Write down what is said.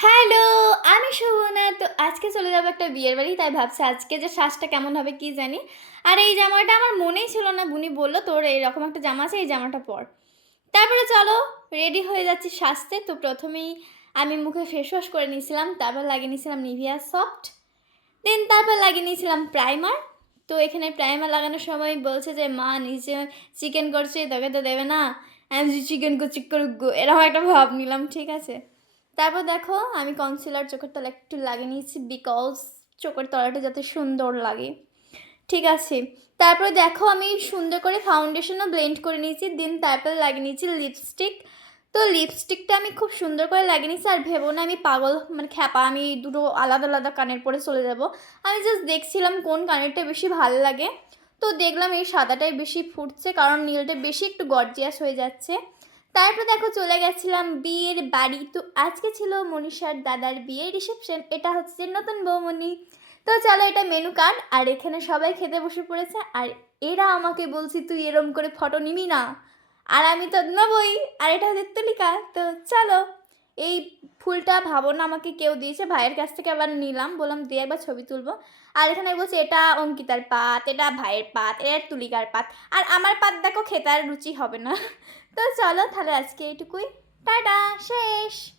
Hello, আমি শোভনা। তো আজকে চলে যাবো একটা বিয়ের বাড়ি। তাই ভাবছি আজকে যে সাজটা কেমন হবে কি জানি। আর এই জামাটা আমার মনেই ছিল না। বুনি বলল, "তোর এরকম একটা জামা আছে, এই জামাটা পর।" তারপরে চলো রেডি হয়ে যাচ্ছি সাজতে। তো ১ম এই আমি মুখে ফেস ওয়াশ করে নিয়েছিলাম। তারপর লাগিয়ে নিয়েছিলাম নিভিয়া সফট। দেন তারপর লাগিয়ে নিয়েছিলাম প্রাইমার। তো এখানে প্রাইমার লাগানোর সময় বলছে যে, "মা নিচে চিকেন করছি, তোকে তো দেবে না। আমি যে চিকেন করছি করুক গো।" এরকম একটা ভাব নিলাম, ঠিক আছে? তারপর দেখো আমি কনসিলার চোখের তলায় একটু লাগিয়ে নিয়েছি বিকজ চোখের তলাটা যাতে সুন্দর লাগে। ঠিক আছে। তারপরে দেখো আমি সুন্দর করে ফাউন্ডেশনও ব্লেন্ড করে নিয়েছি। দেন তারপরে লাগিয়ে নিয়েছি লিপস্টিক। তো লিপস্টিকটা আমি খুব সুন্দর করে লাগিয়ে নিয়েছি। আর ভেবো না আমি পাগল মানে খ্যাপা, আমি দুটো আলাদা আলাদা কানের পরে চলে যাব। আমি জাস্ট দেখছিলাম কোন কানেরটা বেশি ভালো লাগে। তো দেখলাম এই সাদাটাই বেশি ফুটছে, কারণ নীলটা বেশি একটু গর্জিয়াস হয়ে যাচ্ছে। তারপর দেখো চলে গেছিলাম বিয়ের বাড়ি। তো আজকে ছিল মনীষার দাদার বিয়ের রিসেপশন। এটা হচ্ছে নতুন বৌমনি। তো চলো এটা মেনু কার্ড। আর এখানে সবাই খেতে বসে পড়েছে। আর এরা আমাকে বলছে তুই এরম করে ফটো নিবি না। আর আমি তো নেবই। আর এটা হচ্ছে তুলিকা। তো চলো এই ফুলটা ভাবো না আমাকে কেউ দিয়েছে, ভাইয়ের কাছ থেকে আবার নিলাম, বললাম দিয়ে একবার ছবি তুলবো। আর এখানে বলছে এটা অঙ্কিতার পাত, এটা ভাইয়ের পাত, এটা তুলিকার পাত। আর আমার পাত দেখো খেতে আর রুচি হবে না। তো চলো তাহলে আজকে এইটুকুই। টাটা, শেষ।